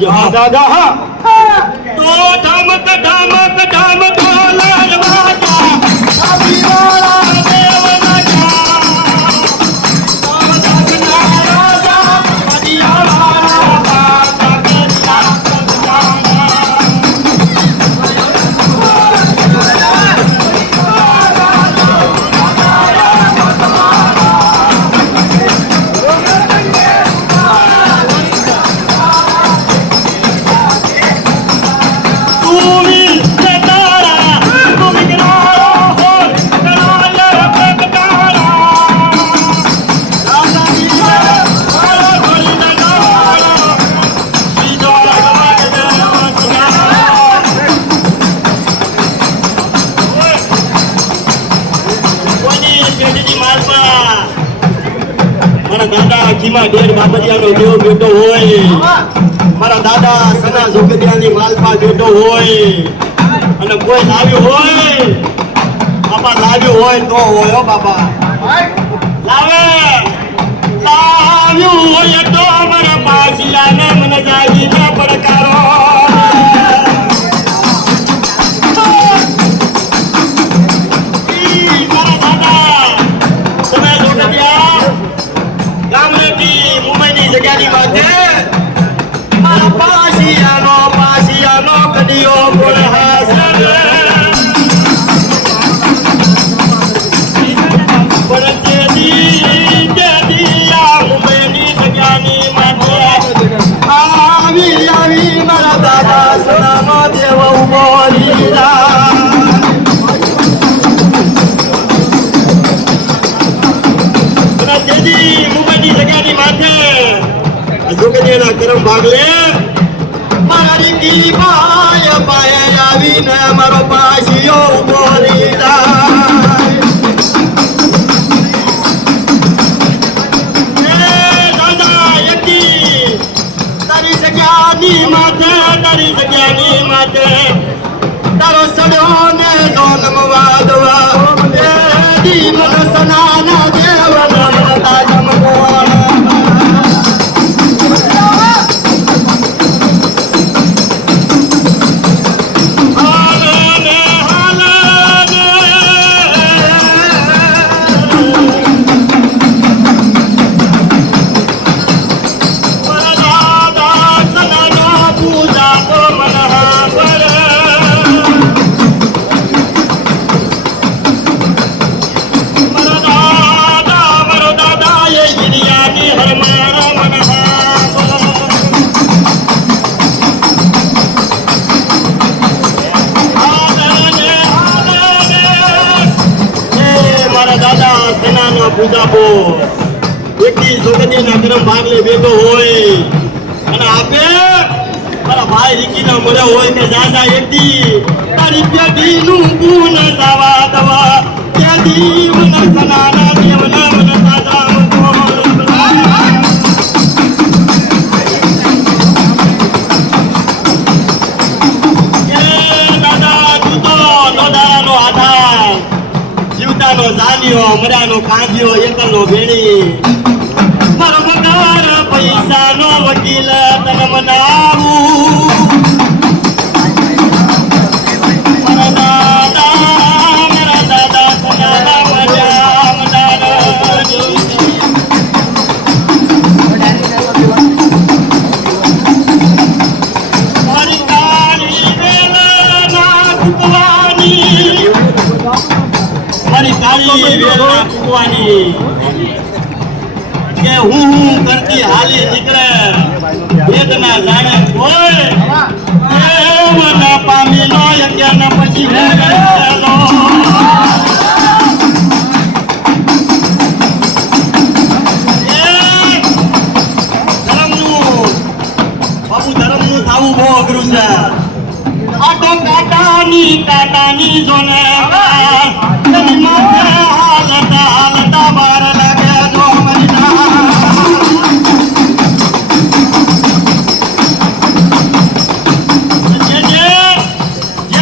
રાખજો. હા દાદા હા. તો ઢમક ઢમક ઢમક લાલ વાજા આવી વાળા દેવ રાજા દાદા રાજા મડિયા વાળા બાપા કરિયા દાદા કીમા ડેર બાબરિયાનો દેવ બેટો હોય, મારા દાદા સના જોગડિયાની માલપા બેટો હોય, અને કોઈ લાવ્યું હોય બાપા, લાવ્યું હોય તો હોય હો બાપા, લાવ્યું હોય તો મારા પાસિયાને મને જાગી ન પડકારો. મુંબઈની જગ્યાની વાત છે, મારા પાસિયાનો કડિયો બોલે હાસન પણ તેદી આ મુંબઈની જગ્યાની માથે આવી મારા દાદા સનાનો દેવ ઉભો લીધા. મુંબઈની જગ્યાની માથે જોગડિયાના કરમ ભાગલે મારી કી પાય પાય આવીને મારો પાસિયો ઉભો લીધા. દાદા એકી તારી જગ્યાની માથે તારો સડ્યો ને જોનમ વાદવા દી મન સનાના દેવના મનતા જમકો. પૂજાપો એકી જોગડિયાના કરમ ભાગલે બેઠો હોય અને આપે મારા ભાઈ રીકીના મળ્યો હોય કે દાદા એકી તારી પેઢીનું ગુણ જાવા દવા ત્યાંથી મને સનાના દેવના મને દાદા જાન્યો મરાનો કાંજ્યો એકલનો ભેણી મારો પગાર પૈસાનો વકીલ તને મનાવું મારા દાદા સનાના મજા મારી કાળી વેલા ના કુવાની મારી કાળી વેલા કુવાની કે હું કરતી હાલી નીકળે વેદના જાણે કોઈ મના પામી નો યજ્ઞ પછી હું ગયેલો ધર્મનું થાવું બહુ અઘરું છે. આ તો કાટાની જોને હાલતા બાર લાગે જો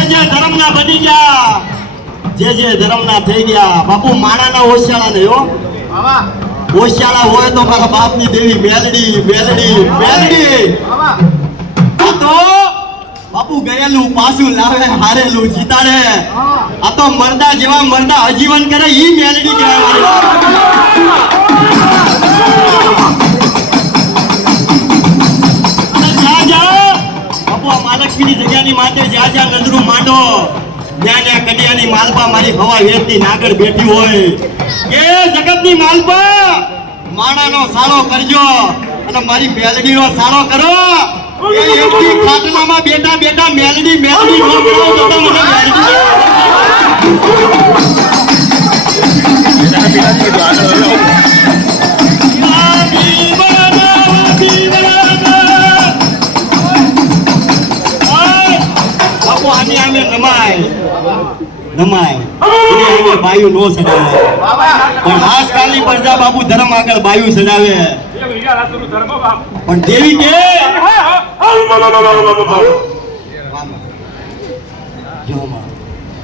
જે ધર્મના બની ગયા જે ધર્મના થઈ ગયા બાપુ માણાના હોશિયાળા નહીં હો. હોશિયાળા હોય તો મારા બાપની દેવી મેલડી બાપુ ગયેલું પાછું લાવે, હારેલું જીતાડે. આ તો મરદા જેવા મરદા આજીવન કરે ઈ મેલડી કહેવાય. બાપુ આ માલકપીની જગ્યાની માટે જ્યાં જ્યાં નજરું માંડો ત્યાં ત્યાં કડિયાની માલપા મારી હવા વેચતી નાગર બેઠી હોય કે જગતની માલપા માણાનો સારો કરજો અને મારી મેલડીનો સારો કરો. એ એકથી ખાટલામાં બેઠા બેઠા મેલડી મેલડી નો બોલાવો તો મને મેલડી બાપુ આની આમે નમાય બાયુ નો સડાવે પણ આજકાલની પ્રજા બાપુ ધર્મ આગળ બાયુ સડાવે પણ દેવી કે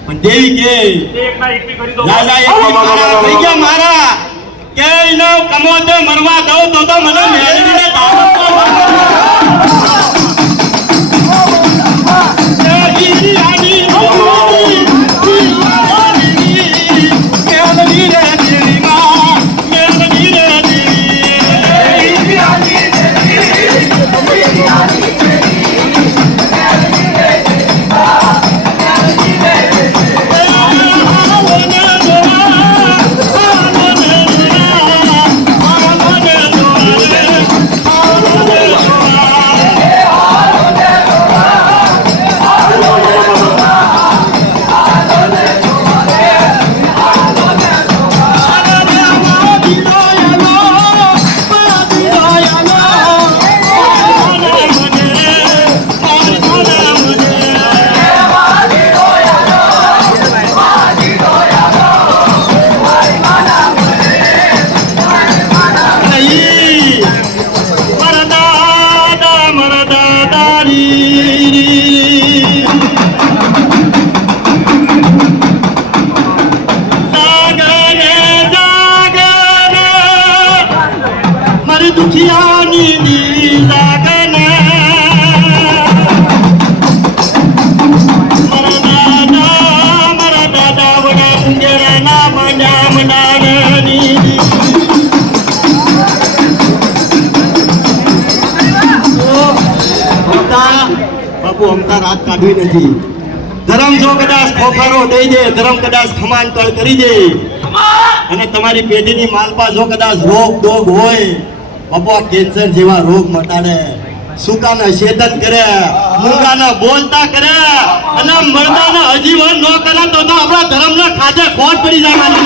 પણ દેવી કે થઈ ગયા મારા કે નો કમો તો મરવા દઉં તો મને મેળવીને અમતા રાત કાઢવી નથી. ધર્મ જો કદાચ ખોખારો દઈ દે, ધર્મ કદાચ ખમાન તળ કરી દે અને તમારી પેઢીની માલપા જો કદાચ રોગ દોગ હોય બાપુ આ કેન્સર જેવા રોગ મટાડે, સુકાના છેદન કરે, મૂંગાના બોલતા કરે અને મરદાના અજીવન ન કરે તો આપણા ધર્મના ખાતે ખોટ પડી જાય મારી.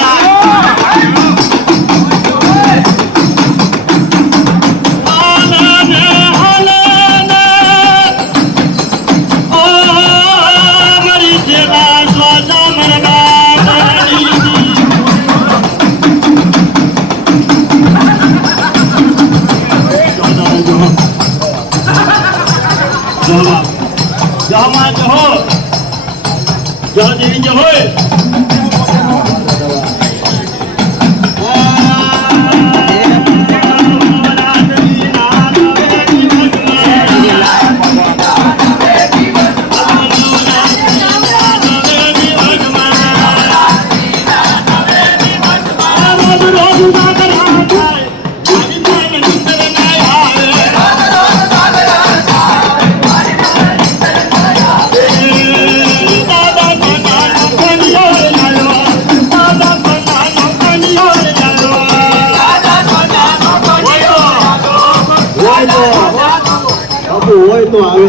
હોય તો આવે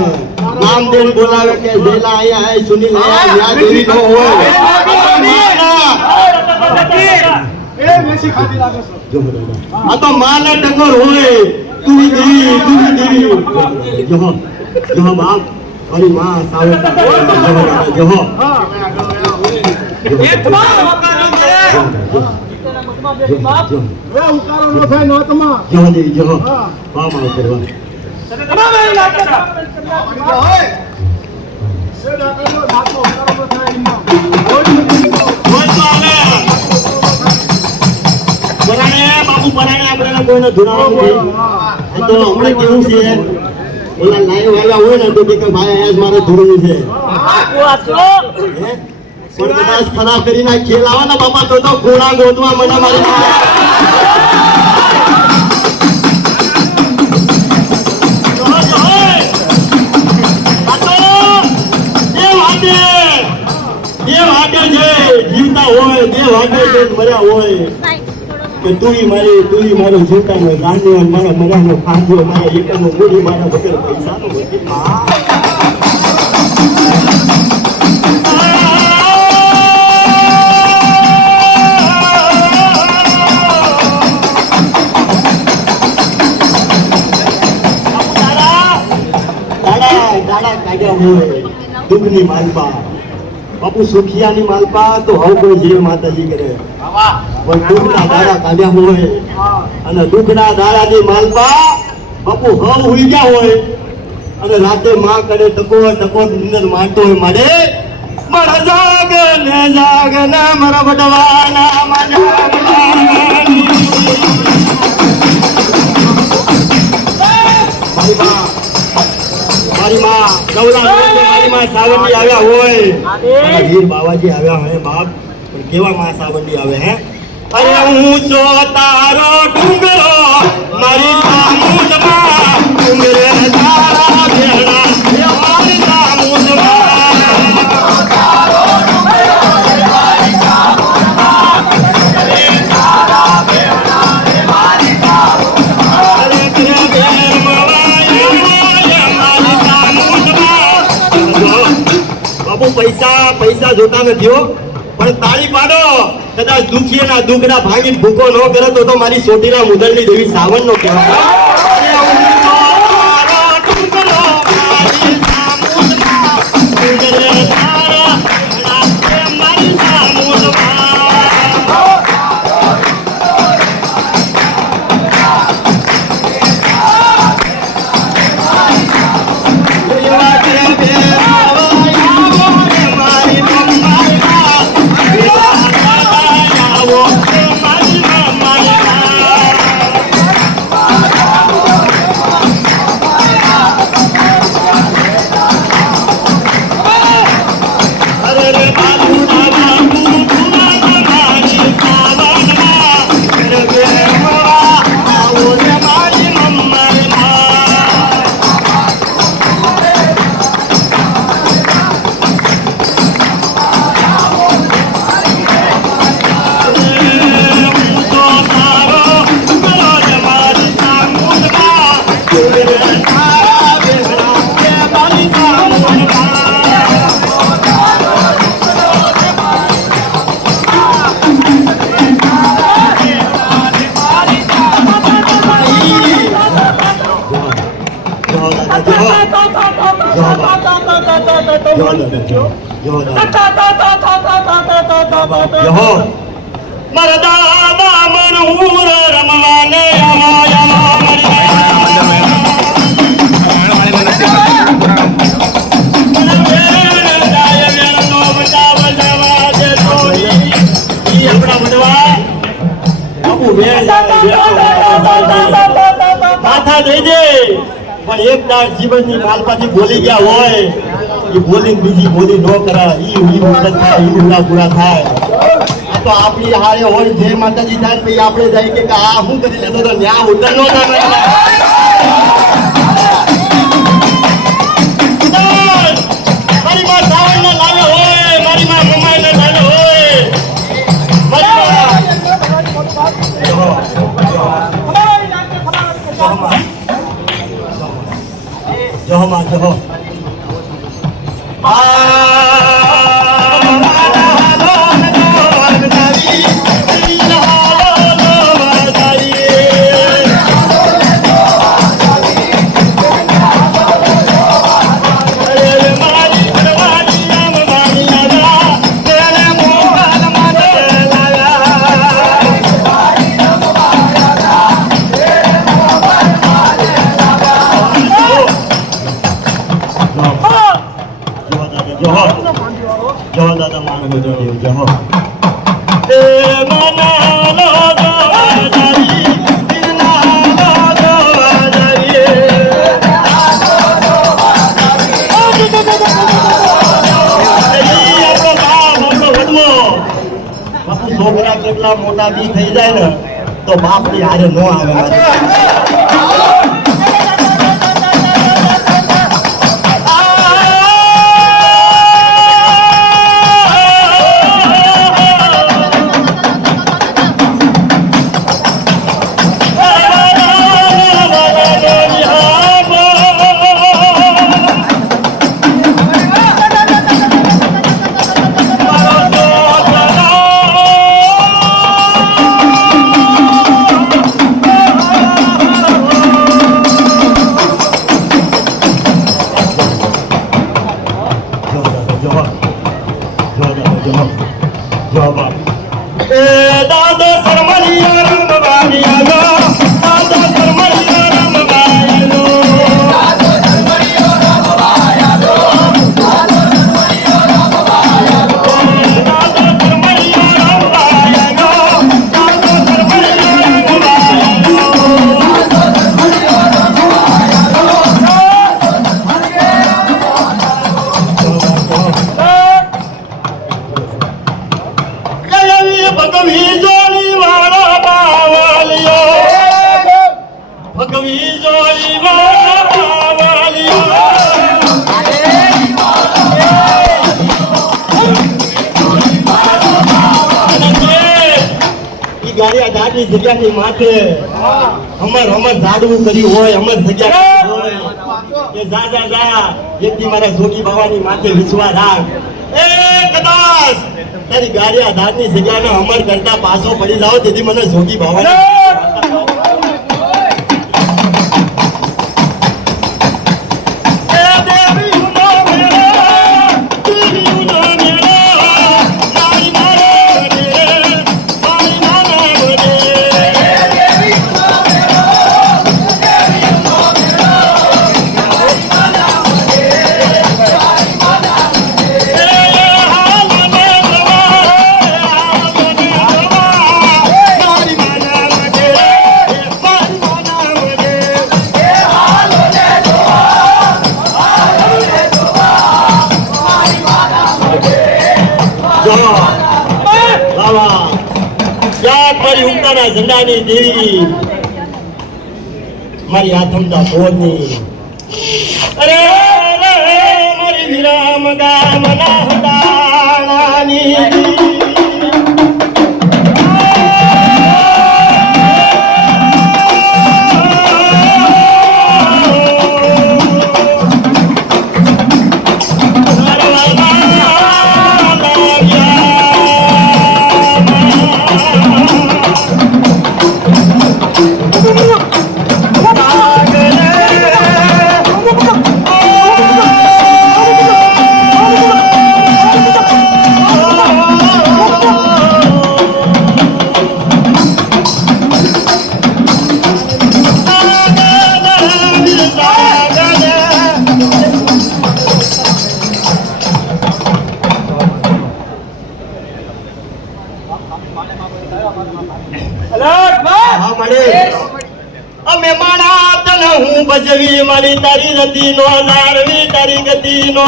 નામ દેન બોલાવે કે જેલા આયા હે સુનિલ યાદ એવી નો હોય. આ તો માલા ટકોર હોય તું દેવી જો બાપ મારી માં સાવતા જો બાપુ પરાણે આપણે કોઈને ધુરાવાનું તો હમણાં કેવું છે ઓલા લાઈવ આવ્યા હોય ને તો કે ભાઈ આજ મારે ધોરવું છે હે? પણ કદાચ ખરાબ કરીને ખેલ આવે ને બાપા તો ખૂણા ગોતવા મને મારી જીવતા હોય બે વાગે મર્યા હોય કે તું મારું જીવતા નો ગાંધી મારા મરાનો ફાંદ્યો મારા એકનો મૂડી મારા વગર પૈસાનો વકીલ દાડા કાઢ્યા હોય દુઃખની માલપા બાપુ સુખિયાની માલપા તો હવે કોઈ જે માતાજી કરે પણ દુઃખના દાડા કાઢ્યા હોય અને દુઃખના દાડાની માલપા બાપુ હવ હુઈ ગયા હોય અને રાતે માં કરે ટકો નિંદર મારતો હોય મારે મારા જાગ ને મારા બટવાના મારી માં મારી માં સાવંડી આવ્યા હોય વીર બાવાજી આવ્યા હે બાપ પણ કેવા માં સાવંડી આવે હે અરે હું છો તારો ડુંગરો મારી સામુદમાં ડુંગરે તારા ભેણા મારી સામુદમાં તારો ડુંગરો મારી સામુદમાં ડુંગરે તારા ભેણા મારી સામુદમાં અરે કરે ભેર મવાય મારી સામુદમાં બાપુ પૈસા જોતા નથી હો પણ તાળી પાડો કદાચ દુખીના દુખડા ભાંગી ભૂકો ન કરે તો મારી સોટીના મુદલની દેવી સાવન નો કહેવાય મરદા મનહૂર રમવાને માથા દઈ દે પણ એક દાડ જીવનની માલપાથી બોલી ગયા હોય એ બોલી બીજી બોલી ન કરાય ઈ ઉલટ થાય ઈ ઉડા પૂરા થાય તો આપણી હારે હોય જય માતાજી થાય પછી આપણે જાય કે આ શું કરી લેતો તો ન્યા ઉડર નો થાય મારી માં સાવણ ને લાવે હોય મારી માં મમાઈ ને લાવે હોય જહો જહો દાદા માન બધો જહો એ મના લો જારી બિના લો જારી છોકરા મોટા બી થઈ જાય ને તો બાપની હારે ન આવે જગ્યાની માથે અમર જાડવું કર્યું હોય અમર જગ્યા હોય કે જા એક દી મારા જોગી બાવાની માથે વિશ્વાસ રાખ એ કદાચ તારી ગાડી આધારની જગ્યાને અમર કરતા પાછો પડી જાવ તેથી મને જોગી બાવાની ઝંડાની દેવી મારી આથમતા બોરની અરે મારી વિરામ ગામના હટાણાની ભજવી મારી તારી રતી નો લારવી તારી ગતિ નો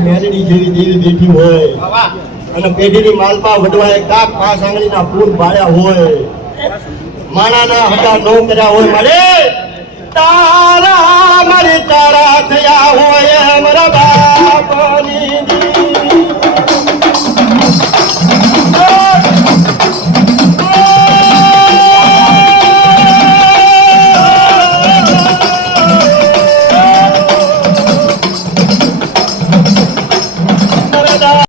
મેરડી જેવી દેવી બેઠી હોય અને પેઢીની માલપા વડવાએ કાક પાંચ આંગળીના ફૂલ બાળ્યા હોય માણાના હટા નો કર્યા હોય મારે તારા મારી તારા થયા હોય મારા બાપ